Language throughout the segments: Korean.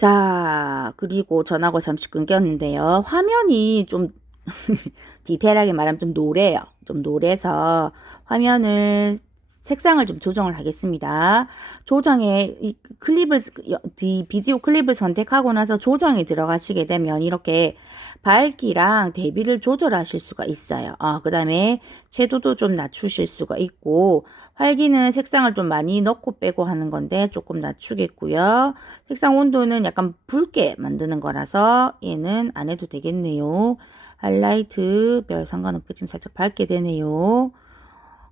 자, 그리고 전화가 잠시 끊겼는데요. 화면이 좀 디테일하게 말하면 좀 노래요. 좀 노래서 화면을 색상을 좀 조정을 하겠습니다. 조정에 이 클립을 비디오 클립을 선택하고 나서 조정에 들어가시게 되면 이렇게 밝기랑 대비를 조절하실 수가 있어요. 그 다음에 채도도 좀 낮추실 수가 있고, 활기는 색상을 좀 많이 넣고 빼고 하는 건데 조금 낮추겠고요. 색상 온도는 약간 붉게 만드는 거라서 얘는 안 해도 되겠네요. 하이라이트 별 상관없겠지만 살짝 밝게 되네요.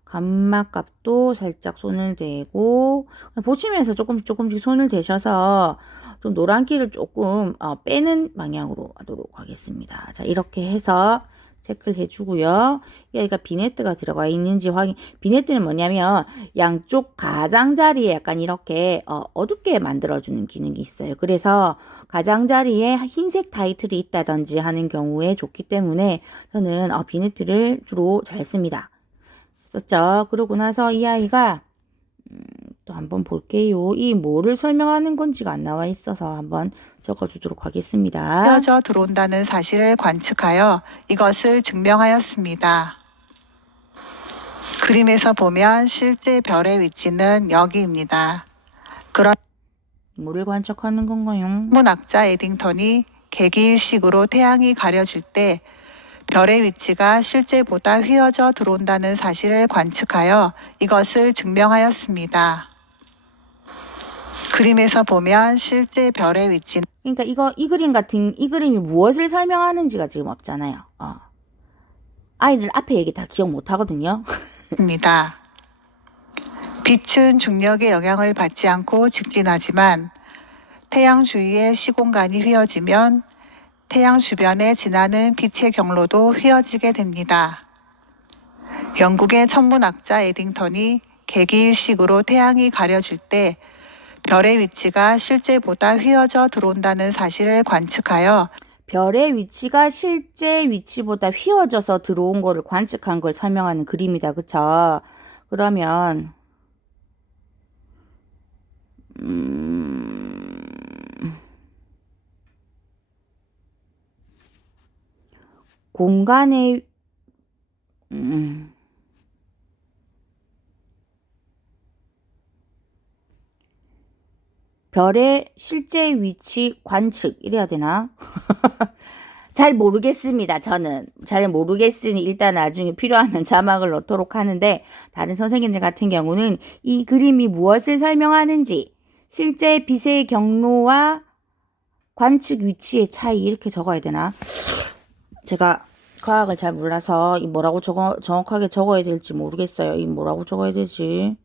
감마값도 살짝 손을 대고 보시면서 조금씩 손을 대셔서 좀 노란기를 조금 빼는 방향으로 하도록 하겠습니다. 자, 이렇게 해서 체크를 해주고요. 여기가 비네트가 들어가 있는지 확인. 비네트는 뭐냐면 양쪽 가장자리에 약간 이렇게 어둡게 만들어주는 기능이 있어요. 그래서 가장자리에 흰색 타이틀이 있다든지 하는 경우에 좋기 때문에 저는 비네트를 주로 잘 씁니다. 썼죠. 그러고 나서 이 아이가 또 한번 볼게요. 이 뭐를 설명하는 건지가 안 나와 있어서 한번 적어주도록 하겠습니다. 휘어져 들어온다는 사실을 관측하여 이것을 증명하였습니다. 그림에서 보면 실제 별의 위치는 여기입니다. 그런 뭐를 관측하는 건가요? 천문학자 에딩턴이 개기일식으로 태양이 가려질 때 별의 위치가 실제보다 휘어져 들어온다는 사실을 관측하여 이것을 증명하였습니다. 그림에서 보면 실제 별의 위치는 그러니까 이 그림이 무엇을 설명하는지가 지금 없잖아요. 아이들 앞에 얘기 다 기억 못 하거든요. 입니다. 빛은 중력의 영향을 받지 않고 직진하지만 태양 주위의 시공간이 휘어지면 태양 주변에 지나는 빛의 경로도 휘어지게 됩니다. 영국의 천문학자 에딩턴이 개기일식으로 태양이 가려질 때 별의 위치가 실제보다 휘어져 들어온다는 사실을 관측하여 별의 위치가 실제 위치보다 휘어져서 들어온 거를 관측한 걸 설명하는 그림이다. 그쵸? 그러면 공간의 별의 실제 위치 관측 이래야 되나? 잘 모르겠습니다. 저는 잘 모르겠으니 일단 나중에 필요하면 자막을 넣도록 하는데, 다른 선생님들 같은 경우는 이 그림이 무엇을 설명하는지, 실제 빛의 경로와 관측 위치의 차이 이렇게 적어야 되나? 제가 과학을 잘 몰라서 이 뭐라고 정확하게 적어야 될지 모르겠어요. 이 뭐라고 적어야 되지?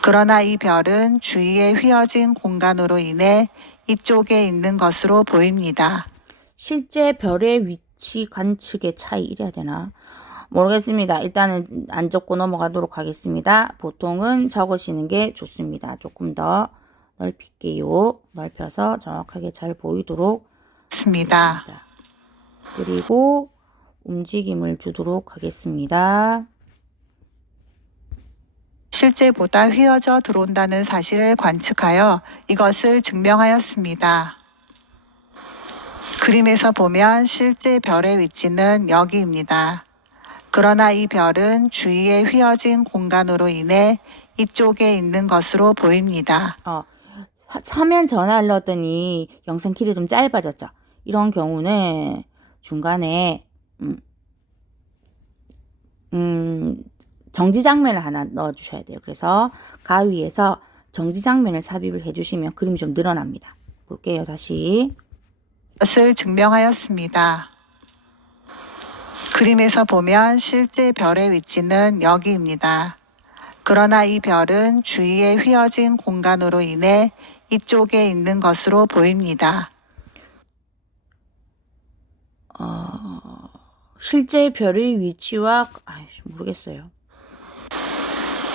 그러나 이 별은 주위에 휘어진 공간으로 인해 이쪽에 있는 것으로 보입니다. 실제 별의 위치 관측의 차이 이래야 되나? 모르겠습니다. 일단은 안 적고 넘어가도록 하겠습니다. 보통은 적으시는 게 좋습니다. 조금 더 넓힐게요. 넓혀서 정확하게 잘 보이도록 습니다. 하겠습니다. 그리고 움직임을 주도록 하겠습니다. 실제보다 휘어져 들어온다는 사실을 관측하여 이것을 증명하였습니다. 그림에서 보면 실제 별의 위치는 여기입니다. 그러나 이 별은 주위에 휘어진 공간으로 인해 이쪽에 있는 것으로 보입니다. 화면 전화를 넣었더니 영상 길이 좀 짧아졌죠. 이런 경우는 중간에 정지 장면을 하나 넣어주셔야 돼요. 그래서 가위에서 정지 장면을 삽입을 해주시면 그림이 좀 늘어납니다. 볼게요. 다시. 것을 증명하였습니다. 그림에서 보면 실제 별의 위치는 여기입니다. 그러나 이 별은 주위에 휘어진 공간으로 인해 이쪽에 있는 것으로 보입니다. 실제 별의 위치와 모르겠어요.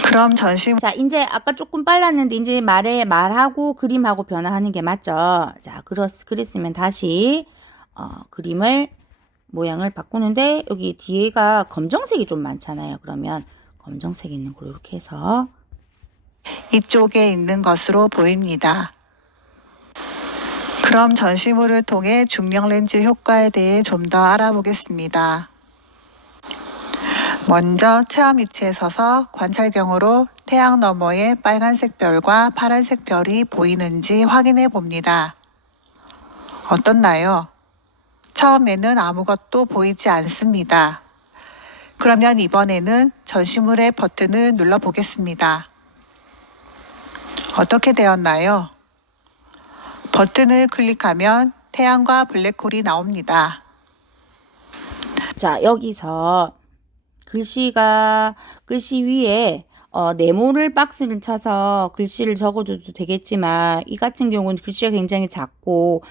그럼 전시 자, 이제 아까 조금 빨랐는데 이제 말하고 그림하고 변화하는 게 맞죠? 자, 그랬으면 다시 그림을 모양을 바꾸는데 여기 뒤에가 검정색이 좀 많잖아요. 그러면 검정색 있는 걸로 이렇게 해서 이쪽에 있는 것으로 보입니다. 그럼 전시물을 통해 중력 렌즈 효과에 대해 좀 더 알아보겠습니다. 먼저 체험 위치에 서서 관찰경으로 태양 너머에 빨간색 별과 파란색 별이 보이는지 확인해 봅니다. 어떻나요? 처음에는 아무것도 보이지 않습니다. 그러면 이번에는 전시물의 버튼을 눌러 보겠습니다. 어떻게 되었나요? 버튼을 클릭하면 태양과 블랙홀이 나옵니다. 자, 여기서 글씨 위에 네모를 박스를 쳐서 글씨를 적어줘도 되겠지만 이 같은 경우는 글씨가 굉장히 작고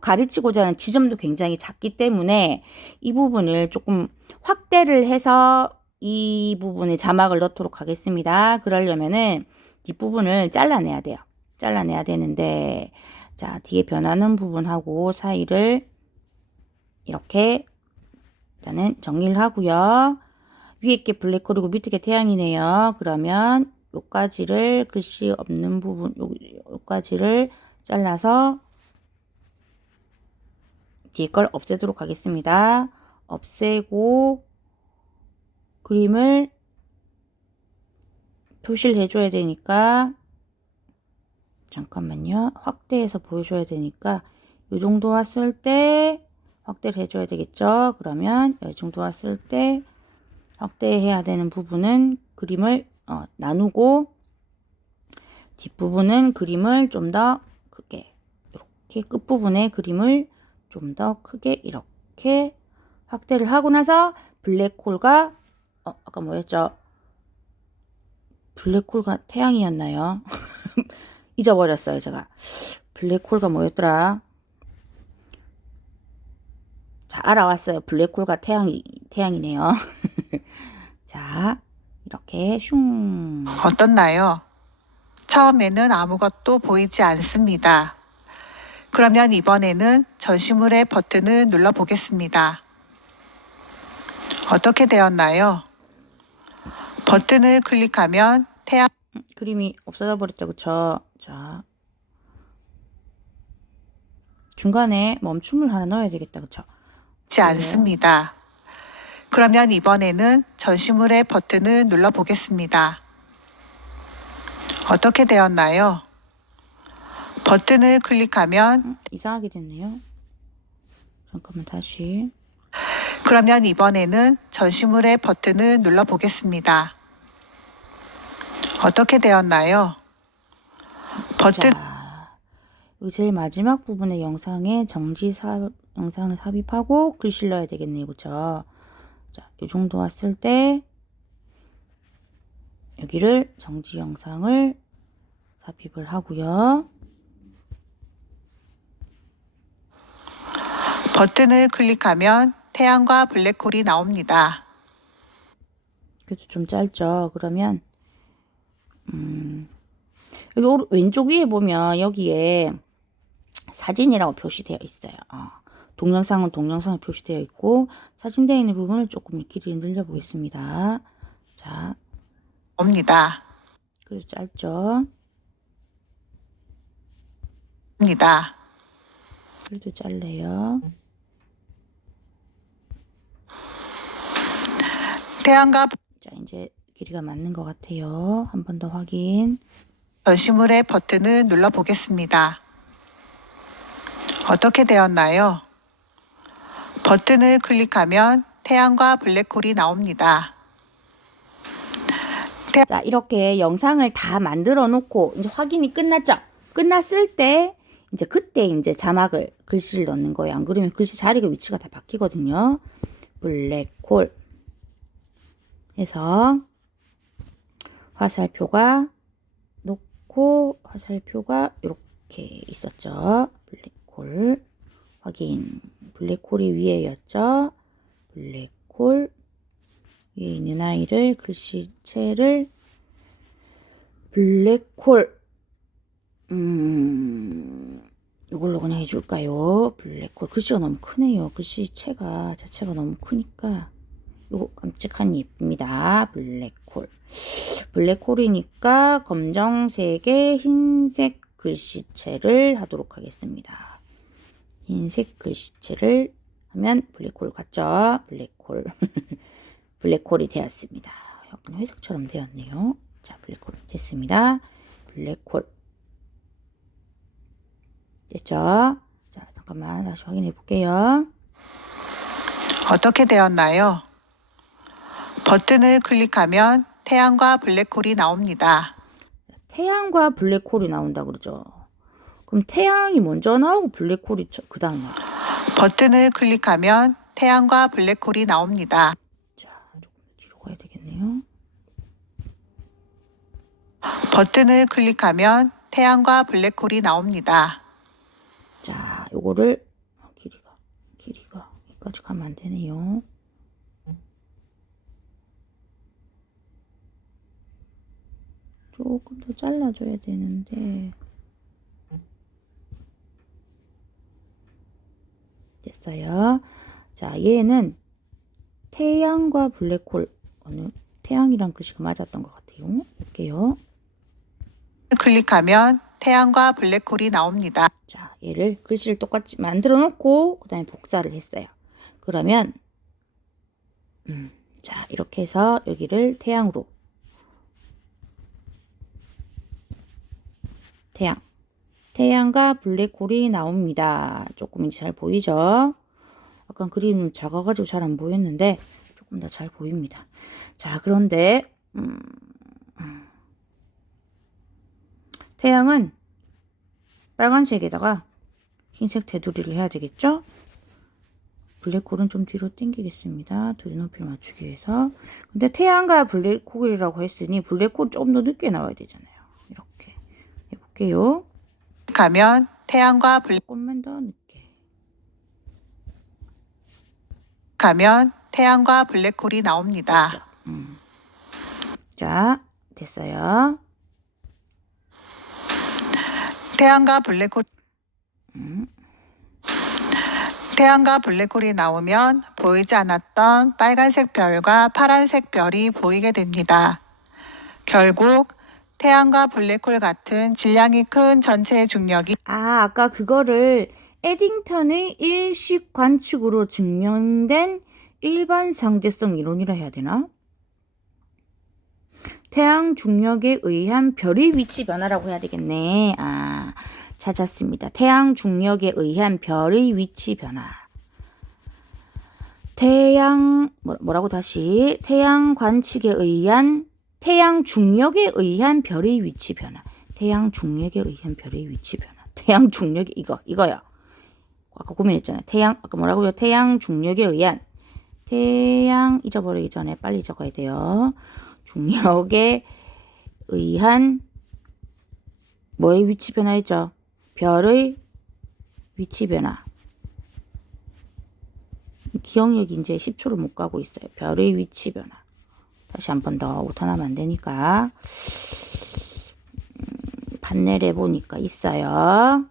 가르치고자 하는 지점도 굉장히 작기 때문에 이 부분을 조금 확대를 해서 이 부분에 자막을 넣도록 하겠습니다. 그러려면은 뒷부분을 잘라내야 돼요. 잘라내야 되는데 자, 뒤에 변하는 부분하고 사이를 이렇게 일단은 정리를 하고요. 위에 게 블랙홀이고 밑에 게 태양이네요. 그러면 요까지를 글씨 없는 부분 요까지를 잘라서 뒤에 걸 없애도록 하겠습니다. 없애고 그림을 표시를 해줘야 되니까 잠깐만요. 확대해서 보여줘야 되니까 요 정도 왔을 때 확대를 해줘야 되겠죠. 그러면 이 정도 왔을 때 확대해야 되는 부분은 그림을 나누고 뒷부분은 그림을 좀 더 크게 이렇게 끝부분의 그림을 좀 더 크게 이렇게 확대를 하고 나서 블랙홀과 아까 뭐였죠? 블랙홀과 태양이었나요? 잊어버렸어요, 제가. 블랙홀과 뭐였더라? 자, 알아왔어요. 블랙홀과 태양이네요. 자, 이렇게 슝. 어떻나요? 처음에는 아무것도 보이지 않습니다. 그러면 이번에는 전시물의 버튼을 눌러 보겠습니다. 어떻게 되었나요? 버튼을 클릭하면 태양 그림이 없어져 버렸죠, 그쵸? 자, 중간에 멈춤을 하나 넣어야 되겠다, 그쵸? 지 않습니다. 그러면 이번에는 전시물의 버튼을 눌러 보겠습니다. 어떻게 되었나요? 버튼을 클릭하면 이상하게 됐네요. 잠깐만 다시. 그러면 이번에는 전시물의 버튼을 눌러 보겠습니다. 어떻게 되었나요? 버튼 자, 이 제일 마지막 부분의 영상에 영상을 삽입하고 글씨를 넣어야 되겠네요, 그쵸? 자, 이 정도 왔을 때 여기를 정지 영상을 삽입을 하고요. 버튼을 클릭하면 태양과 블랙홀이 나옵니다. 그래도 좀 짧죠. 그러면 여기 왼쪽 위에 보면 여기에 사진이라고 표시되어 있어요. 동영상은 동영상에 표시되어 있고 사진되어 있는 부분을 조금 길이를 늘려 보겠습니다. 자, 옵니다. 그래도 짧죠. 입니다. 그래도 짧네요. 태양과 자, 이제 길이가 맞는 것 같아요. 한 번 더 확인. 전시물의 버튼을 눌러 보겠습니다. 어떻게 되었나요? 버튼을 클릭하면 태양과 블랙홀이 나옵니다. 자, 이렇게 영상을 다 만들어 놓고 이제 확인이 끝났죠? 끝났을 때 이제 그때 이제 자막을 글씨를 넣는 거예요. 안 그러면 글씨 자리가 위치가 다 바뀌거든요. 블랙홀 해서 화살표가 놓고 화살표가 이렇게 있었죠. 블랙홀 확인. 블랙홀이 위에였죠. 블랙홀 위에 있는 아이를 글씨체를 블랙홀 이걸로 그냥 해줄까요? 블랙홀 글씨가 너무 크네요. 글씨체가 자체가 너무 크니까 요거 깜찍한 예쁩니다. 블랙홀 블랙홀이니까 검정색의 흰색 글씨체를 하도록 하겠습니다. 흰색 글씨체를 하면 블랙홀 같죠? 블랙홀. 블랙홀이 되었습니다. 약간 회색처럼 되었네요. 자, 블랙홀 됐습니다. 블랙홀. 됐죠? 자, 잠깐만 다시 확인해 볼게요. 어떻게 되었나요? 버튼을 클릭하면 태양과 블랙홀이 나옵니다. 태양과 블랙홀이 나온다 그러죠. 그럼 태양이 먼저 나오고 블랙홀이 그 다음 나와요. 버튼을 클릭하면 태양과 블랙홀이 나옵니다. 자, 조금 뒤로 가야 되겠네요. 버튼을 클릭하면 태양과 블랙홀이 나옵니다. 자, 요거를 길이가 여기까지 가면 안 되네요. 조금 더 잘라줘야 되는데 됐어요. 자, 얘는 태양과 블랙홀 어느 태양이랑 글씨가 맞았던 것 같아요. 볼게요. 클릭하면 태양과 블랙홀이 나옵니다. 자, 얘를 글씨를 똑같이 만들어 놓고 그 다음에 복사를 했어요. 그러면 자, 이렇게 해서 여기를 태양으로 태양과 블랙홀이 나옵니다. 조금 잘 보이죠? 약간 그림 작아가지고 잘 안 보였는데 조금 더 잘 보입니다. 자, 그런데 태양은 빨간색에다가 흰색 테두리를 해야 되겠죠? 블랙홀은 좀 뒤로 당기겠습니다. 둘이 높이를 맞추기 위해서. 근데 태양과 블랙홀이라고 했으니 블랙홀 조금 더 늦게 나와야 되잖아요. 이렇게 해볼게요. 가면 태양과 조금만 더 늦게. 가면 태양과 블랙홀이 나옵니다. 됐죠? 자, 됐어요. 태양과 블랙홀 태양과 블랙홀이 나오면 보이지 않았던 빨간색 별과 파란색 별이 보이게 됩니다. 결국 태양과 블랙홀 같은 질량이 큰 전체의 중력이 아까 그거를 에딩턴의 일식 관측으로 증명된 일반 상대성 이론이라 해야 되나? 태양 중력에 의한 별의 위치 변화라고 해야 되겠네. 찾았습니다. 태양 중력에 의한 별의 위치 변화. 뭐라고 다시? 태양 관측에 의한 태양 중력에 의한 별의 위치 변화. 태양 중력에 의한 별의 위치 변화. 태양 중력이 이거요. 아까 고민했잖아요. 아까 뭐라고요? 태양 중력에 의한 태양 잊어버리기 전에 빨리 적어야 돼요. 중력에 의한 뭐의 위치 변화였죠? 별의 위치 변화. 기억력이 이제 10초를 못 가고 있어요. 별의 위치 변화. 다시 한 번 더 오타나면 안 되니까 판넬에 보니까 있어요.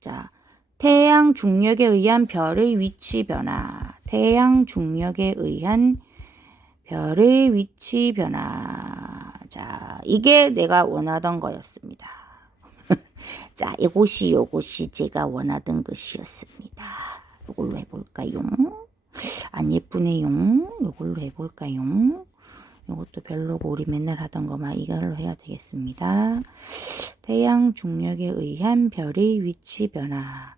자, 태양 중력에 의한 별의 위치 변화. 태양 중력에 의한 별의 위치 변화. 자, 이게 내가 원하던 거였습니다. 자, 요것이 제가 원하던 것이었습니다. 요걸로 해볼까요? 안 예쁘네요. 요걸로 해볼까요? 요것도 별로고 우리 맨날 하던 거만 이걸로 해야 되겠습니다. 태양 중력에 의한 별의 위치 변화.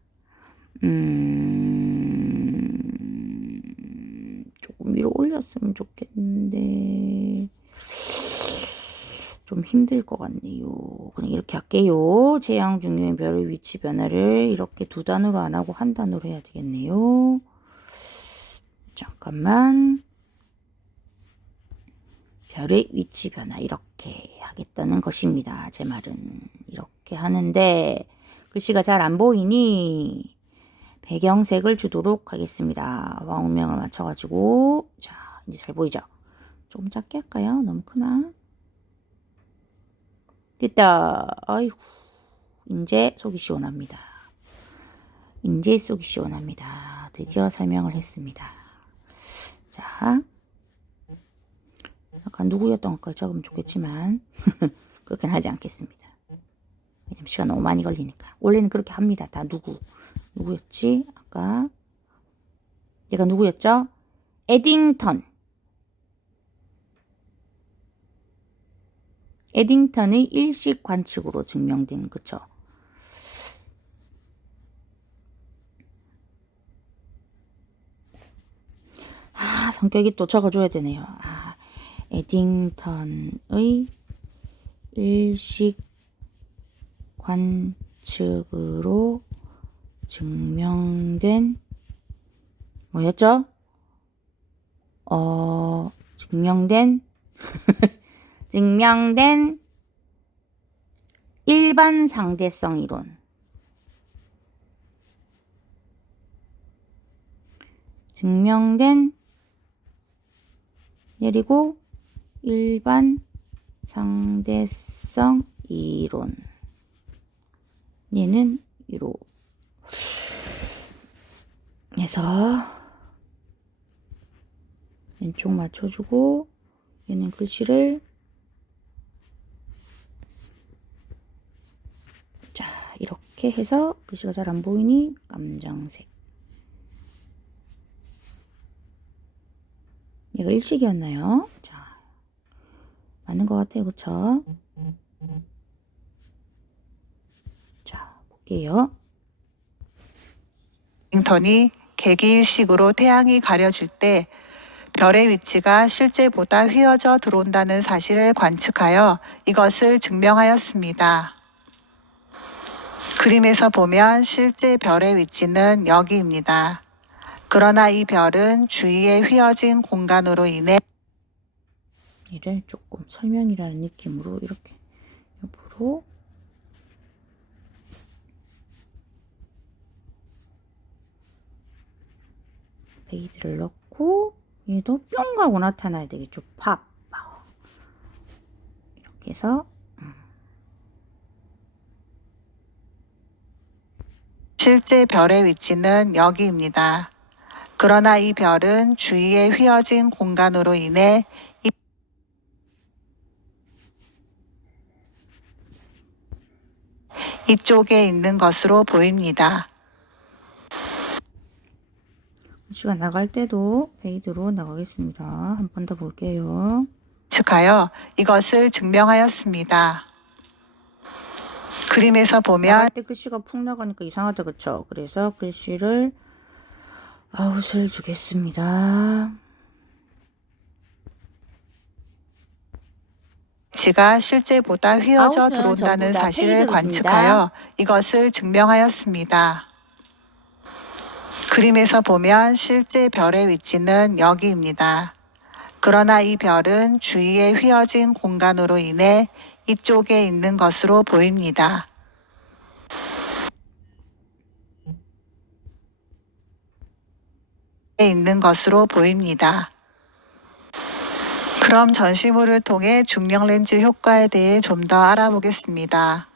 조금 위로 올렸으면 좋겠는데 좀 힘들 것 같네요. 그냥 이렇게 할게요. 태양 중력의 별의 위치 변화를 이렇게 두 단어로 안 하고 한 단어로 해야 되겠네요. 잠깐만. 별의 위치 변화 이렇게 하겠다는 것입니다. 제 말은 이렇게 하는데 글씨가 잘 안 보이니 배경색을 주도록 하겠습니다. 왕명을 맞춰가지고 자 이제 잘 보이죠? 조금 작게 할까요? 너무 크나? 됐다. 아이고 이제 속이 시원합니다. 이제 속이 시원합니다. 드디어 설명을 했습니다. 자 약간 누구였던 것까지 적으면 좋겠지만 그렇게는 하지 않겠습니다. 왜냐면 시간 너무 많이 걸리니까. 원래는 그렇게 합니다. 다 누구였지? 볼까? 얘가 누구였죠? 에딩턴. 에딩턴의 일식 관측으로 증명된, 그쵸? 성격이 또 적어줘야 되네요. 에딩턴의 일식 관측으로 증명된 뭐였죠? 증명된 일반 상대성 이론. 증명된 내리고 일반 상대성 이론. 얘는 위로 해서 왼쪽 맞춰주고 얘는 글씨를 자 이렇게 해서 글씨가 잘 안 보이니 깜장색. 얘가 일식이었나요? 자 맞는 것 같아요, 그쵸? 자 볼게요. 에딩턴이 개기일식으로 태양이 가려질 때 별의 위치가 실제보다 휘어져 들어온다는 사실을 관측하여 이것을 증명하였습니다. 그림에서 보면 실제 별의 위치는 여기입니다. 그러나 이 별은 주위에 휘어진 공간으로 인해 얘를 조금 설명이라는 느낌으로 이렇게 옆으로 베이드를 넣고 얘도 뿅 하고 나타나야 되겠죠. 팝 이렇게 해서 실제 별의 위치는 여기입니다. 그러나 이 별은 주위에 휘어진 공간으로 인해 이쪽에 있는 것으로 보입니다. 글씨가 나갈 때도 베이드로 나가겠습니다. 한 번 더 볼게요. 측하여 이것을 증명하였습니다. 그림에서 보면 나갈 때 글씨가 푹 나가니까 이상하다, 그쵸? 그래서 글씨를 아웃을 주겠습니다. 위치가 실제보다 휘어져 아웃은 들어온다는 전부 다 사실을 페이드로 관측하여 이것을 증명하였습니다. 그림에서 보면 실제 별의 위치는 여기입니다. 그러나 이 별은 주위에 휘어진 공간으로 인해 이쪽에 있는 것으로 보입니다. 있는 것으로 보입니다. 그럼 전시물을 통해 중력 렌즈 효과에 대해 좀 더 알아보겠습니다.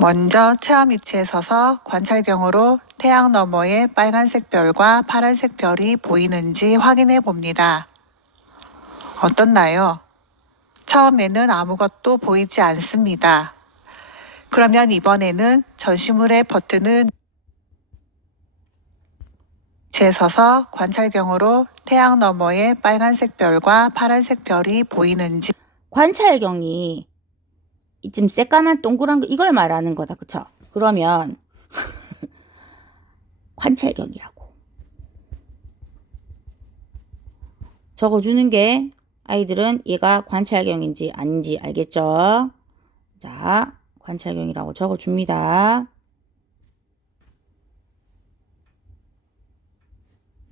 먼저 체험 위치에 서서 관찰경으로 태양 너머에 빨간색 별과 파란색 별이 보이는지 확인해 봅니다. 어떻나요? 처음에는 아무것도 보이지 않습니다. 그러면 이번에는 전시물의 버튼을 위치에 서서 관찰경으로 태양 너머에 빨간색 별과 파란색 별이 보이는지 관찰경이 이쯤 새까만 동그란 거 이걸 말하는 거다, 그쵸? 그러면 관찰경이라고 적어주는 게 아이들은 얘가 관찰경인지 아닌지 알겠죠? 자, 관찰경이라고 적어줍니다.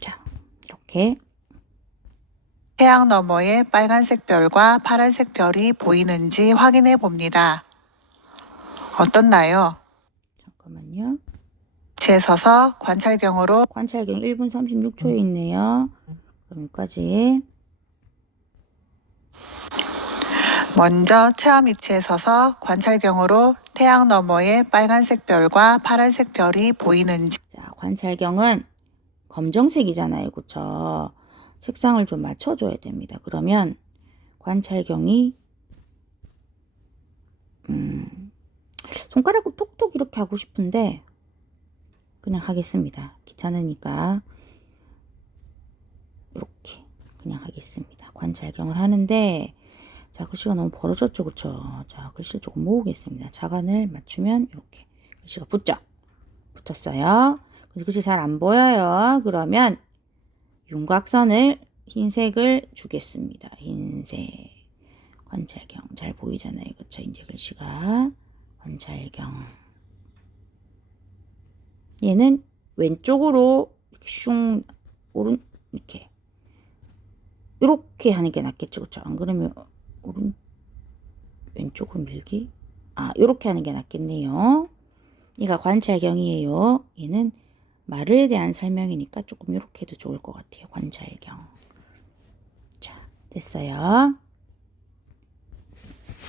자, 이렇게 태양 너머에 빨간색 별과 파란색 별이 보이는지 확인해 봅니다. 어떻나요? 잠깐만요. 위치에 서서 관찰경으로 관찰경 1분 36초에 있네요. 그럼 여기까지. 먼저 체험 위치에 서서 관찰경으로 태양 너머에 빨간색 별과 파란색 별이 보이는지 자, 관찰경은 검정색이잖아요, 그쵸? 색상을 좀 맞춰줘야 됩니다. 그러면 관찰경이 손가락으로 톡톡 이렇게 하고 싶은데 그냥 하겠습니다. 귀찮으니까 이렇게 그냥 하겠습니다. 관찰경을 하는데 자, 글씨가 너무 벌어졌죠, 그쵸? 자, 글씨를 조금 모으겠습니다. 자간을 맞추면 이렇게 글씨가 붙었어요. 그래서 글씨 잘 안 보여요. 그러면 윤곽선을 흰색을 주겠습니다. 흰색 관찰경 잘 보이잖아요, 그쵸? 이제 글씨가 관찰경. 얘는 왼쪽으로 이렇게 슝 이렇게 하는 게 낫겠죠, 그쵸? 안 그러면 왼쪽으로 밀기? 이렇게 하는 게 낫겠네요. 얘가 관찰경이에요. 얘는 말에 대한 설명이니까 조금 이렇게 해도 좋을 것 같아요. 관찰경. 자, 됐어요.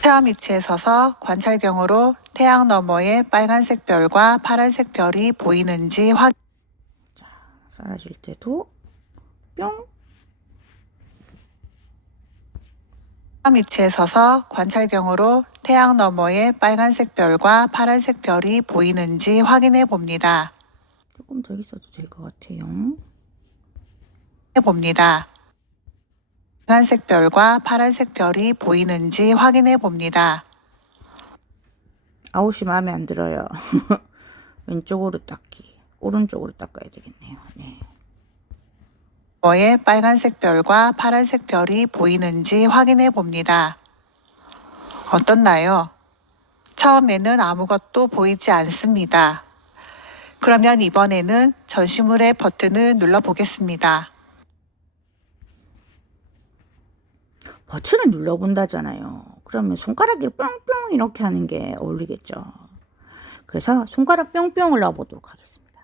태양 위치에 서서 관찰경으로 태양 너머에 빨간색 별과 파란색 별이 보이는지 확인. 자, 사라질 때도 뿅. 태양 위치에 서서 관찰경으로 태양 너머에 빨간색 별과 파란색 별이 보이는지 확인해 봅니다. 조금 더 있어도 될 것 같아요. 봅니다. 빨간색 별과 파란색 별이 보이는지 확인해 봅니다. 아웃이 마음에 안 들어요. 왼쪽으로 닦기. 오른쪽으로 닦아야 되겠네요. 네. 너머에 빨간색 별과 파란색 별이 보이는지 확인해 봅니다. 어떻나요? 처음에는 아무것도 보이지 않습니다. 그러면 이번에는 전시물의 버튼을 눌러 보겠습니다. 버튼을 눌러본다잖아요. 그러면 손가락을 뿅뿅 이렇게 하는 게 어울리겠죠. 그래서 손가락 뿅뿅을 넣어보도록 하겠습니다.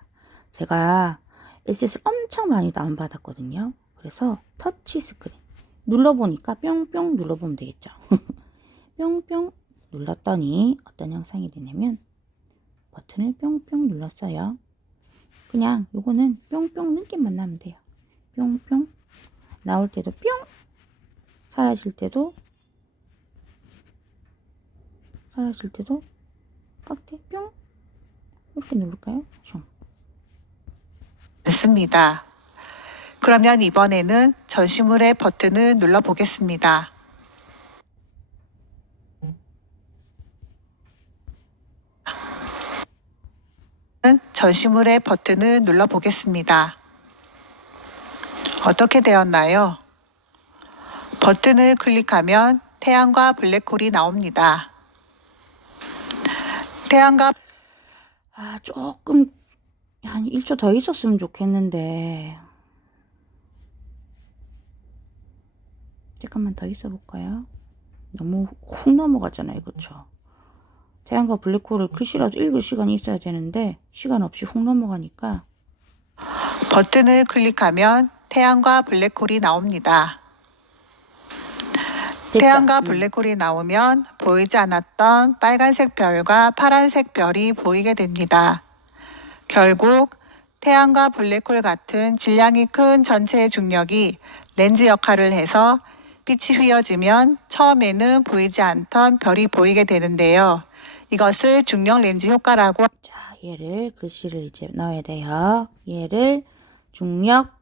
제가 SS 엄청 많이 다운받았거든요. 그래서 터치 스크린 눌러보니까 뿅뿅 눌러보면 되겠죠. 뿅뿅 눌렀더니 어떤 형상이 되냐면 버튼을 뿅뿅 눌렀어요. 그냥 요거는 뿅뿅 느낌만 나면 돼요. 뿅뿅 나올 때도 뿅 사라질 때도 깍대 뿅 이렇게 누를까요? 슝. 됐습니다. 그러면 이번에는 전시물의 버튼을 눌러 보겠습니다. 전시물의 버튼을 눌러 보겠습니다. 어떻게 되었나요? 버튼을 클릭하면 태양과 블랙홀이 나옵니다. 태양과 조금 한 1초 더 있었으면 좋겠는데 잠깐만 더 있어 볼까요? 너무 훅 넘어갔잖아요, 그쵸? 태양과 블랙홀을 글씨라도 읽을 시간이 있어야 되는데 시간 없이 훅 넘어가니까 버튼을 클릭하면 태양과 블랙홀이 나옵니다. 됐죠? 태양과 블랙홀이 나오면 보이지 않았던 빨간색 별과 파란색 별이 보이게 됩니다. 결국 태양과 블랙홀 같은 질량이 큰 전체의 중력이 렌즈 역할을 해서 빛이 휘어지면 처음에는 보이지 않던 별이 보이게 되는데요. 이것을 중력 렌즈 효과라고. 자, 얘를 글씨를 이제 넣어야 돼요. 얘를 중력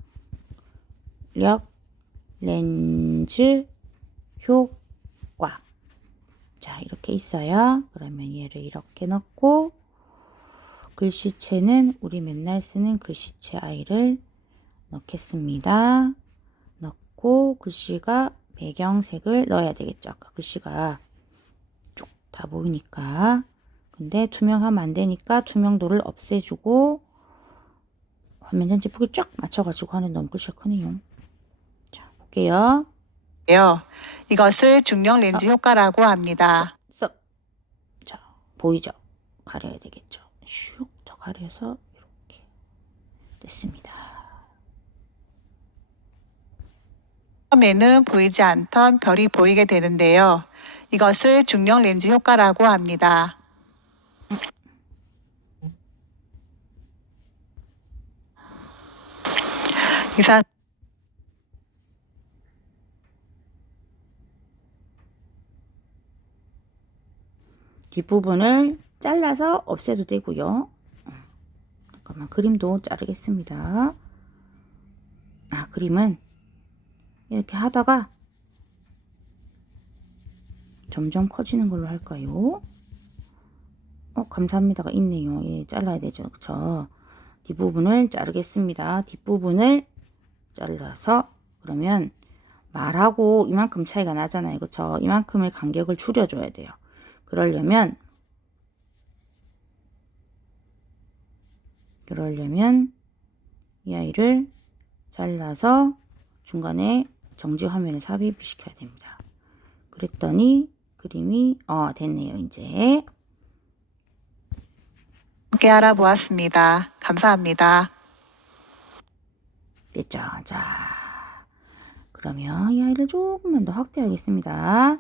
렌즈 효과. 자, 이렇게 있어요. 그러면 얘를 이렇게 넣고 글씨체는 우리 맨날 쓰는 글씨체 아이를 넣겠습니다. 넣고 글씨가 배경색을 넣어야 되겠죠. 아까 글씨가 쭉 다 보이니까. 근데 투명하면 안 되니까 투명도를 없애주고 화면 전체폭이 쫙 맞춰가지고 하는 너무 글씨가 크네요. 자, 볼게요. 이것을 중력 렌즈 효과라고 합니다. 자, 보이죠? 가려야 되겠죠. 슉 더 가려서 이렇게 됐습니다. 처음에는 보이지 않던 별이 보이게 되는데요. 이것을 중력 렌즈 효과라고 합니다. 이상 뒷부분을 잘라서 없애도 되고요. 잠깐만, 그림도 자르겠습니다. 그림은 이렇게 하다가 점점 커지는 걸로 할까요? 감사합니다가 있네요. 예, 잘라야 되죠. 그쵸? 뒷부분을 자르겠습니다. 뒷부분을 잘라서, 그러면 말하고 이만큼 차이가 나잖아요. 그쵸? 이만큼의 간격을 줄여줘야 돼요. 그러려면 이 아이를 잘라서 중간에 정지 화면을 삽입을 시켜야 됩니다. 그랬더니 그림이 됐네요. 이제 함께 알아보았습니다. 감사합니다. 됐죠. 자, 그러면 이 아이를 조금만 더 확대하겠습니다.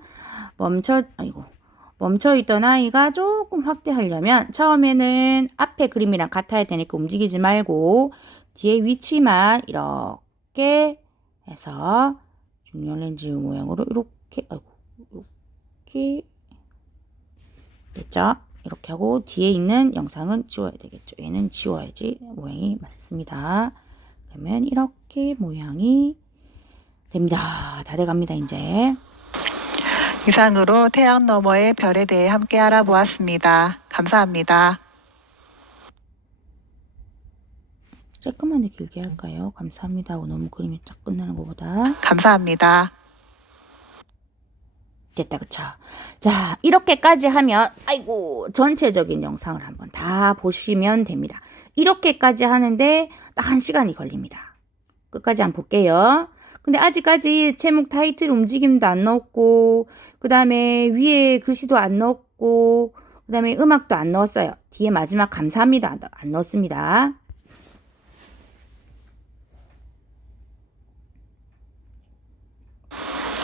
멈춰있던 아이가 조금 확대하려면 처음에는 앞에 그림이랑 같아야 되니까 움직이지 말고 뒤에 위치만 이렇게 해서 중력 렌즈 모양으로 이렇게 됐죠? 이렇게 하고 뒤에 있는 영상은 지워야 되겠죠. 얘는 지워야지 모양이 맞습니다. 그러면 이렇게 모양이 됩니다. 다 돼갑니다. 이제 이상으로 태양 너머의 별에 대해 함께 알아보았습니다. 감사합니다. 조금만 더 길게 할까요? 감사합니다 하고 너무 그림이 쫙 끝나는 것보다. 감사합니다. 됐다, 그쵸? 자, 이렇게까지 하면 전체적인 영상을 한번 다 보시면 됩니다. 이렇게까지 하는데 딱 1시간이 걸립니다. 끝까지 한번 볼게요. 근데 아직까지 제목 타이틀 움직임도 안 넣었고, 그 다음에 위에 글씨도 안 넣었고, 그 다음에 음악도 안 넣었어요. 뒤에 마지막 감사합니다 안 넣었습니다.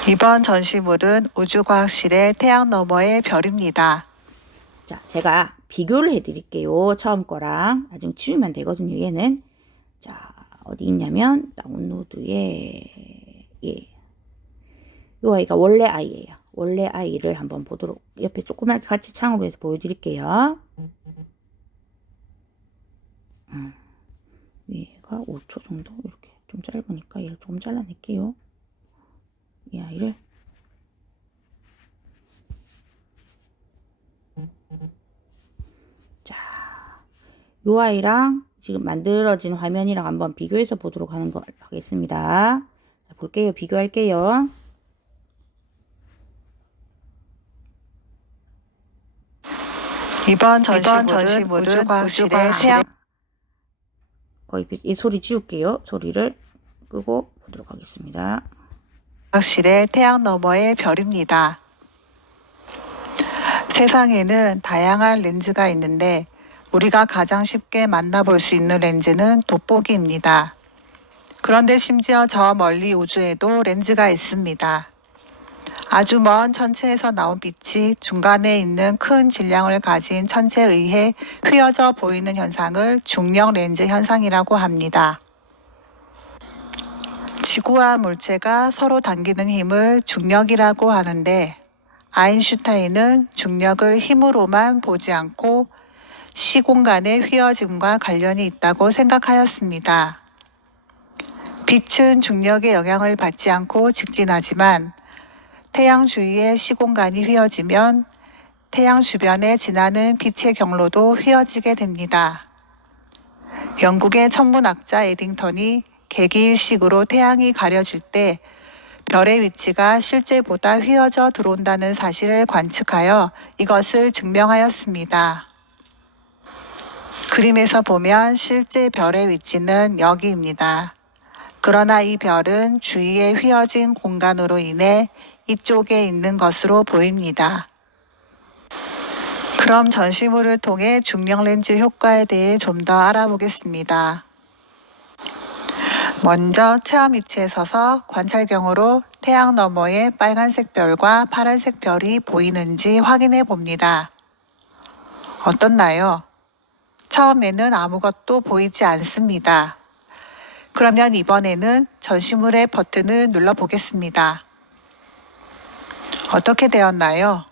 이번 전시물은 우주과학실의 태양 너머의 별입니다. 자, 제가 비교를 해드릴게요. 처음 거랑. 나중에 치우면 되거든요, 얘는. 자, 어디 있냐면, 다운로드에, 요 아이가 원래 아이예요. 원래 아이를 한번 보도록, 옆에 조그맣게 같이 창으로 해서 보여드릴게요. 위에가 5초 정도? 이렇게 좀 짧으니까 얘를 조금 잘라낼게요. 이 아이를. 자, 요 아이랑 지금 만들어진 화면이랑 한번 비교해서 보도록 하겠습니다. 자, 볼게요. 비교할게요. 이번 전시물은 우주과학실의 태양 거의 이 소리 지울게요. 소리를 끄고 보도록 하겠습니다. 과학실의 태양 너머의 별입니다. 세상에는 다양한 렌즈가 있는데 우리가 가장 쉽게 만나볼 수 있는 렌즈는 돋보기입니다. 그런데 심지어 저 멀리 우주에도 렌즈가 있습니다. 아주 먼 천체에서 나온 빛이 중간에 있는 큰 질량을 가진 천체에 의해 휘어져 보이는 현상을 중력 렌즈 현상이라고 합니다. 지구와 물체가 서로 당기는 힘을 중력이라고 하는데 아인슈타인은 중력을 힘으로만 보지 않고 시공간의 휘어짐과 관련이 있다고 생각하였습니다. 빛은 중력의 영향을 받지 않고 직진하지만 태양 주위의 시공간이 휘어지면 태양 주변에 지나는 빛의 경로도 휘어지게 됩니다. 영국의 천문학자 에딩턴이 개기일식으로 태양이 가려질 때 별의 위치가 실제보다 휘어져 들어온다는 사실을 관측하여 이것을 증명하였습니다. 그림에서 보면 실제 별의 위치는 여기입니다. 그러나 이 별은 주위에 휘어진 공간으로 인해 이쪽에 있는 것으로 보입니다. 그럼 전시물을 통해 중력 렌즈 효과에 대해 좀 더 알아보겠습니다. 먼저 체험 위치에 서서 관찰경으로 태양 너머에 빨간색 별과 파란색 별이 보이는지 확인해 봅니다. 어떻나요? 처음에는 아무것도 보이지 않습니다. 그러면 이번에는 전시물의 버튼을 눌러 보겠습니다. 어떻게 되었나요?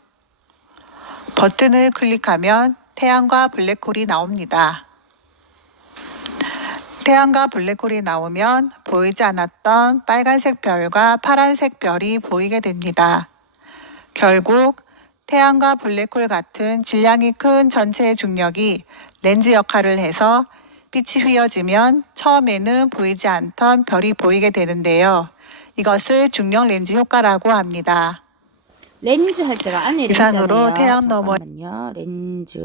버튼을 클릭하면 태양과 블랙홀이 나옵니다. 태양과 블랙홀이 나오면 보이지 않았던 빨간색 별과 파란색 별이 보이게 됩니다. 결국 태양과 블랙홀 같은 질량이 큰 전체의 중력이 렌즈 역할을 해서 빛이 휘어지면 처음에는 보이지 않던 별이 보이게 되는데요. 이것을 중력 렌즈 효과라고 합니다. 렌즈 할 때가 안에 이상으로 렌즈네요. 태양 너머 잠깐만요. 렌즈.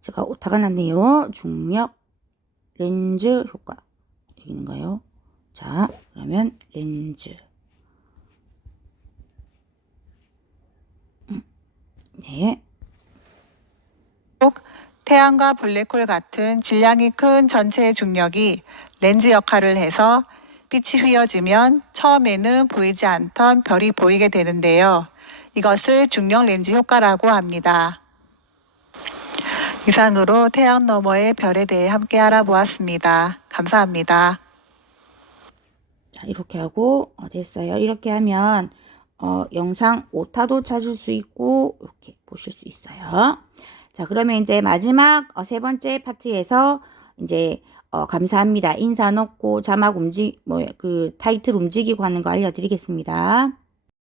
제가 오타가 났네요. 중력 렌즈 효과. 여기 있는가요? 자, 그러면 렌즈. 네. 태양과 블랙홀 같은 질량이 큰 전체의 중력이 렌즈 역할을 해서 빛이 휘어지면 처음에는 보이지 않던 별이 보이게 되는데요. 이것을 중력 렌즈 효과라고 합니다. 이상으로 태양 너머의 별에 대해 함께 알아보았습니다. 감사합니다. 자, 이렇게 하고 됐어요. 이렇게 하면 영상 오타도 찾을 수 있고 이렇게 보실 수 있어요. 자, 그러면 이제 마지막 세 번째 파트에서 이제 감사합니다. 인사 넣고 자막 타이틀 움직이고 하는 거 알려드리겠습니다.